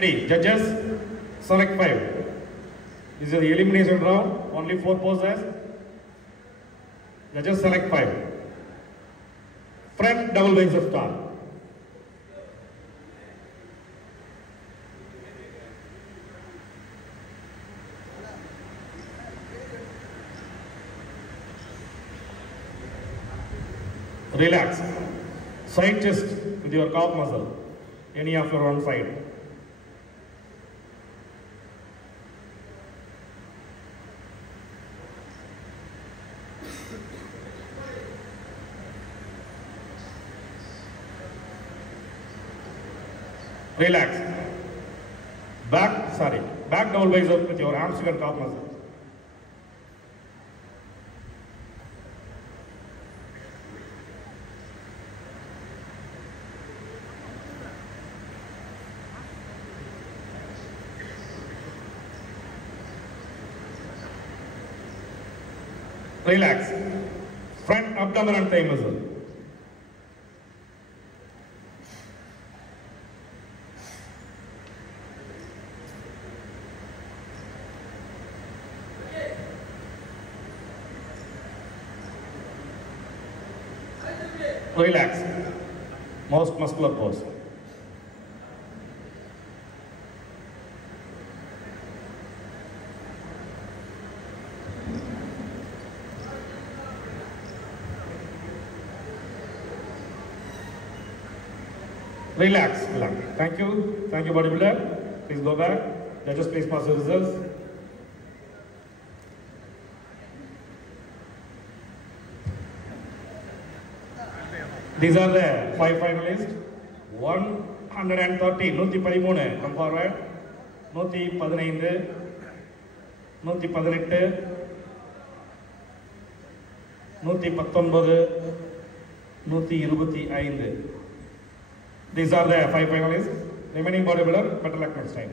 Ready, judges, select 5. This is the elimination round, only 4 poses. Judges select 5. Front double bicep start. Relax. Side chest with your calf muscle. Any of your one side. Relax. Back double bicep with your hamstring and calf muscle. Relax. Front abdomen and thigh muscle. Relax. Most muscular pose. Relax. Thank you. Thank you, bodybuilder. Please go back. Judges, please pass the results. These are the 5 finalists. 130, 113, come forward. 115, 118, 119, 125. These are the 5 finalists. Remaining bodybuilder, better luck next time.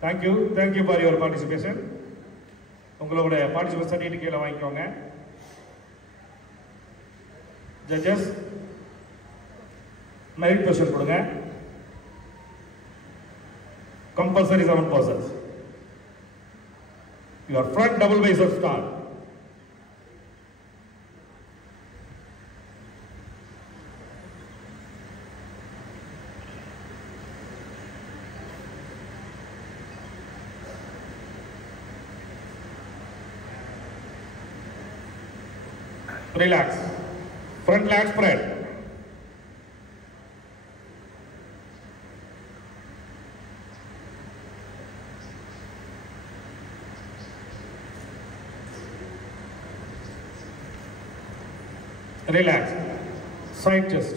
Thank you for your participation. உங்களோட participation certificate கீழ வாங்கிக்கோங்க. Judges, merit position கொடுங்க. Compulsory 7 poses. Your front double bicep start. Relax. Front leg spread. Relax. Side chest.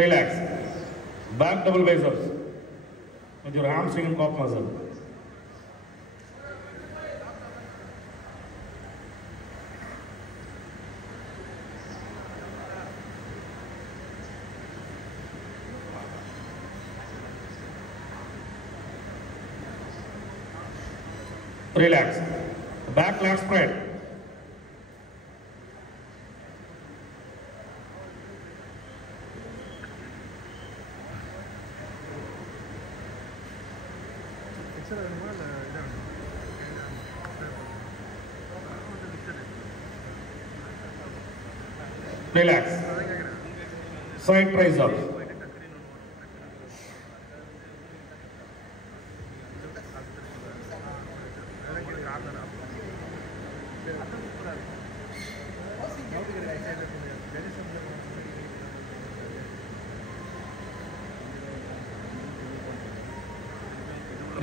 Relax. Back double biceps with your hamstring and calf muscle. Relax. Back leg spread. Relax. Side triceps.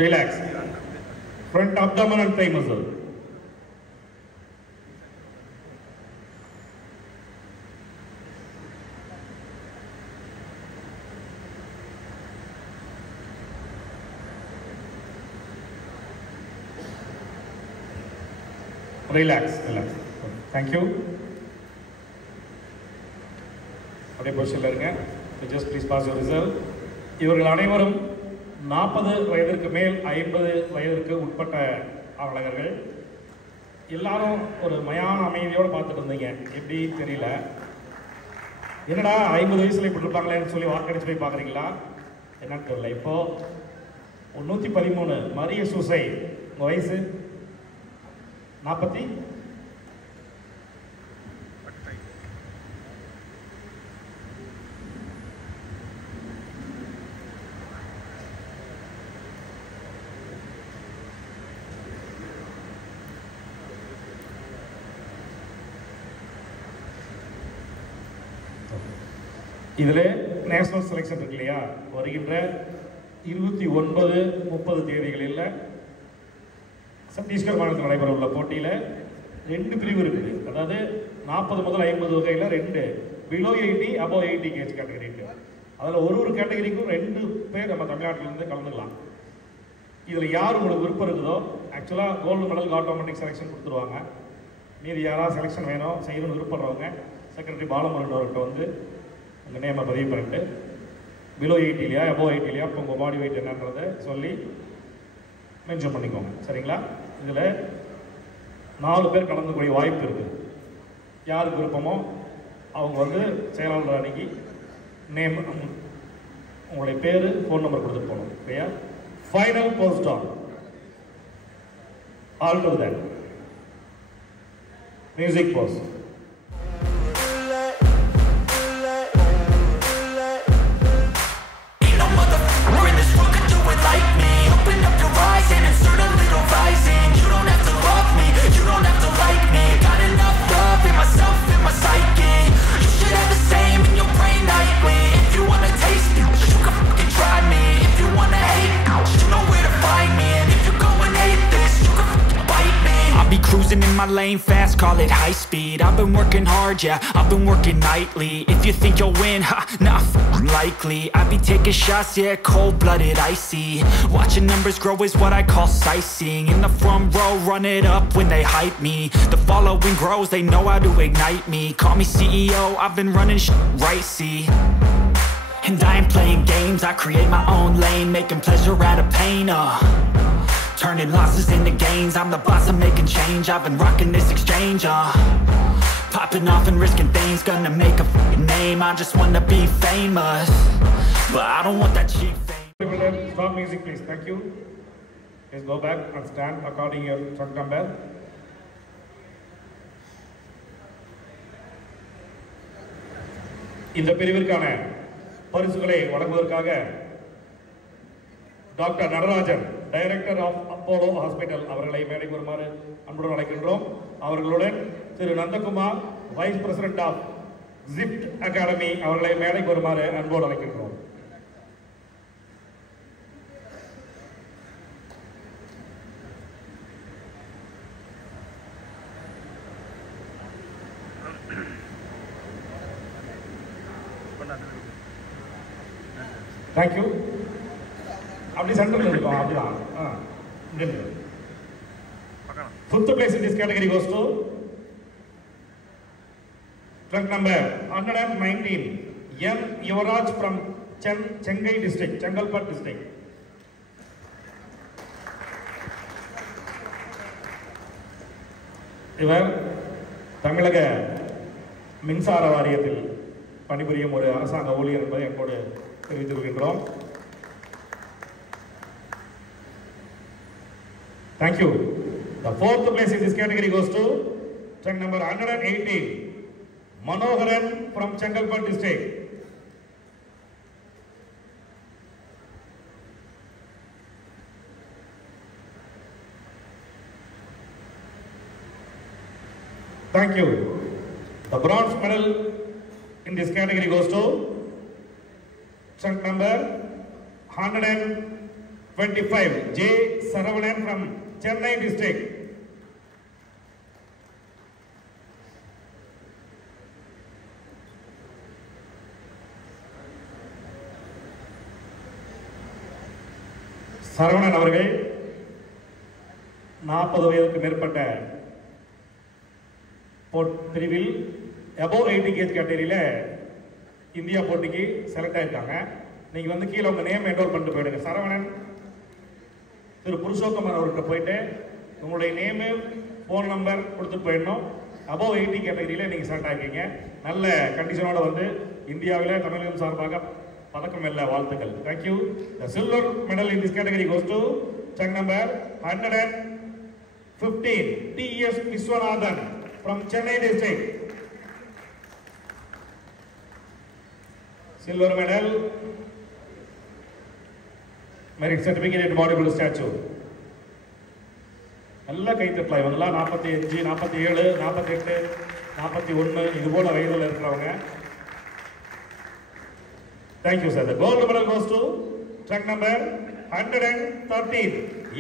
Relax. Front abdomen and thigh muscle. Relax. Thank you. Just please pass your result. இவர்கள் அனைவரும் 40 வயதிற்கு மேல் 50 வயதிற்கு உட்பட்ட அழகர்கள் எல்லாரும் ஒரு மயான அமைதியோடு பார்த்துட்டு இருந்தீங்க. எப்படி தெரியல, என்னடா 50 வயசுல இப்படி இருப்பாங்களேன்னு சொல்லி வாக்கடிச்சு போய் பார்க்குறீங்களா என்னன்னு தெரியல. இப்போ 113 மரிய சூசை, உங்கள் வயசு 40. இதில் நேஷனல் செலெக்ஷன் இருக்கு இல்லையா, வருகின்ற 29, 30 தேதிகளில் சத்தீஸ்கர் மாநிலத்தில் நடைபெற உள்ள போட்டியில் 2 பிரிவு இருக்குது. அதாவது 40 முதல் 50 வகையில் 2 பிலோ 80 அபோவ் 80 கேஜ் கேட்டகரி இருக்குது. அதில் ஒரு கேட்டகரிக்கும் 2 பேர் நம்ம தமிழ்நாட்டிலேருந்து கலந்துக்கலாம். இதில் யார் உங்களுக்கு விருப்பம் இருக்குதோ, ஆக்சுவலாக கோல்டு மெடல் ஆட்டோமேட்டிக் செலெக்ஷன் கொடுத்துருவாங்க. மீது யாராவது செலெக்ஷன் வேணும் செய்யணும்னு விருப்பப்படுறவங்க செக்ரட்டரி பாலமுருகன் அவர்கிட்ட வந்து உங்கள் நேமை பதிவு பண்ணிட்டு பிலோ 80 இல்லையா அபோவ் 80 இல்லையா இப்போ உங்கள் பாடி வெயிட் என்னன்றதை சொல்லி மென்ஷன் பண்ணிக்கோங்க. சரிங்களா? இதில் 4 பேர் கலந்துக்கூடிய வாய்ப்பு இருக்குது. யாருக்கு விருப்பமோ அவங்க வந்து செயலாளர் அன்னைக்கு நேம், உங்களுடைய பேர், ஃபோன் நம்பர் கொடுத்துட்டு போகணும். இல்லையா? Final post on all to that music post. Cruising in my lane fast, call it high speed. I've been working hard, yeah, I've been working nightly. If you think you'll win, ha, nah, likely. I be taking shots, yeah, cold-blooded, icy. Watching numbers grow is what I call sightseeing. In the front row, run it up when they hype me. The following grows, they know how to ignite me. Call me CEO, I've been running right, see. And I ain't playing games, I create my own lane, making pleasure out of pain, turning losses into gains. I'm the boss, I'm making change. I've been rocking this exchange, popping off and risking things. Gonna make a name, I just wanna be famous, but I don't want that cheap fame. Stop music please, thank you. Please go back and stand according to your truck number. இந்த பிரிவிற்கான பரிசுகளை வழங்குவதற்காக doctor Natarajan, director of Apollo hospital அவர்களை மேடைக்கு வருமாறு அன்புடன் அழைக்கின்றோம். அவர்களுடன் திரு நந்தகுமார், வைஸ் பிரசிடென்ட் ஆஃப் ஜிப்ட் அகாடமி அவர்களை மேடைக்கு வருமாறு அன்போடு அழைக்கின்றோம். தேங்க்யூ. அப்படி சென்டரில் இருக்கும், அப்படிதான். Fifth place in this category goes to truck number 119 M. Yuvaraj from Chengai district, Chengalpet district. இவர் தமிழக மின்சார வாரியத்தில் பணிபுரியும் ஒரு அரசாங்க ஊழியர் என்பதை எங்கோடு தெரிவித்துக் கொள்கின்றோம். Thank you. The fourth place in this category goes to truck number 118 Manoharan from Chengalpet district. Thank you. The bronze medal in this category goes to truck number 125 J. Saravanan from Chennai district. Saravanan அவர்கள் 40 வயதுக்கு மேற்பட்ட பிரிவில் above 80 gauge கேட்டகரியில் India போட்டிக்கு select ஆயிருக்காங்க. நீங்க வந்து கீழே உங்க நேம் என்ரோல் பண்ணிட்டு போயிடுங்க. சரவணன் திரு புருஷோத்தமன் அவர்கிட்ட போயிட்டு உங்களுடைய நேமு ஃபோன் நம்பர் கொடுத்துட்டு போயிடணும். அபோவ் 80 கேட்டகரியில நீங்க செலக்ட் ஆகிருக்கீங்க. நல்ல கண்டிஷனோட வந்து இந்தியாவில் தமிழகம் சார்பாக பதக்கம் வெல்ல வாழ்த்துக்கள். Thank you. The silver medal in this category goes to check number 115 T.S. Viswanathan from Chennai district. Silver medal, merit certificate and valuable statue. நல்ல கைத்தட்டலாம். இவங்கெல்லாம் 45, 47, 48, 41 இது போல வயதில் இருக்கிறவங்க. Thank you, sir. The gold medal goes to track number 113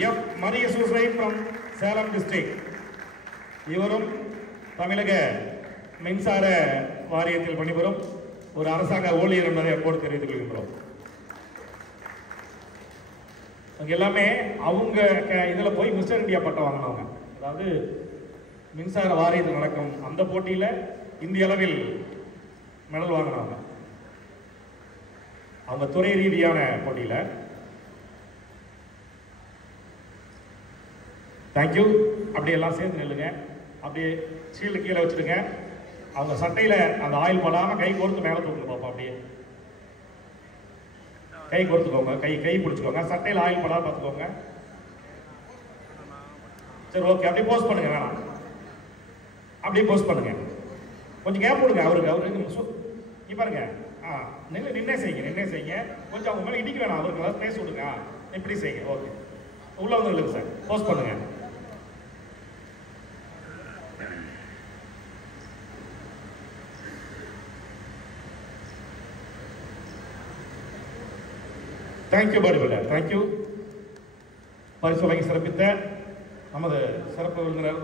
F. Maria Susrai from Salem district. இவரும் தமிழக மின்சார வாரியத்தில் பணிபுரியும் ஒரு அரசாங்க ஊழியர் என்பதை அப்போது தெரிவித்துக் கொள்கின்றோம். எல்லாமே அவங்க இதில் போய் மிஸ்டர் இந்தியா பட்டம் வாங்கினவங்க. அதாவது மின்சார வாரியத்தில் நடக்கும் அந்த போட்டியில் இந்திய அளவில் மெடல் வாங்கினவங்க. அவங்க துறை ரீதியான போட்டியில். தேங்க்யூ. அப்படி எல்லாம் சேர்ந்து நில்லுங்க. அப்படியே சீல்டு கீழே வச்சுடுங்க. அவங்க சட்டையில் அந்த ஆயில் படாமல் கை கோர்த்து மேலே தூக்குங்க பாப்பா. அப்படியே கை கோர்த்துக்கோங்க. கை பிடிச்சிக்கோங்க. சட்டையில் ஆயில் படாமல் பார்த்துக்கோங்க. சரி, ஓகே. அப்படியே போஸ்ட் பண்ணுங்க. வேணாம், அப்படியே போஸ்ட் பண்ணுங்க. கொஞ்சம் கேப் கொடுங்க அவருக்கு பாருங்க. நின்னே செய்யுங்க. கொஞ்சம் அவங்க மேலே இடிக்க வேணாம். அவருக்கு ஏதாவது பேச விடுங்க. இப்படி செய்யுங்க. ஓகே, உள்ள வந்து இல்லைங்க சார். போஸ்ட் பண்ணுங்க. Thank you body builder. தேங்க்யூ. பரிசு வழங்கி சிறப்பித்த நமது சிறப்பு விருந்தினர்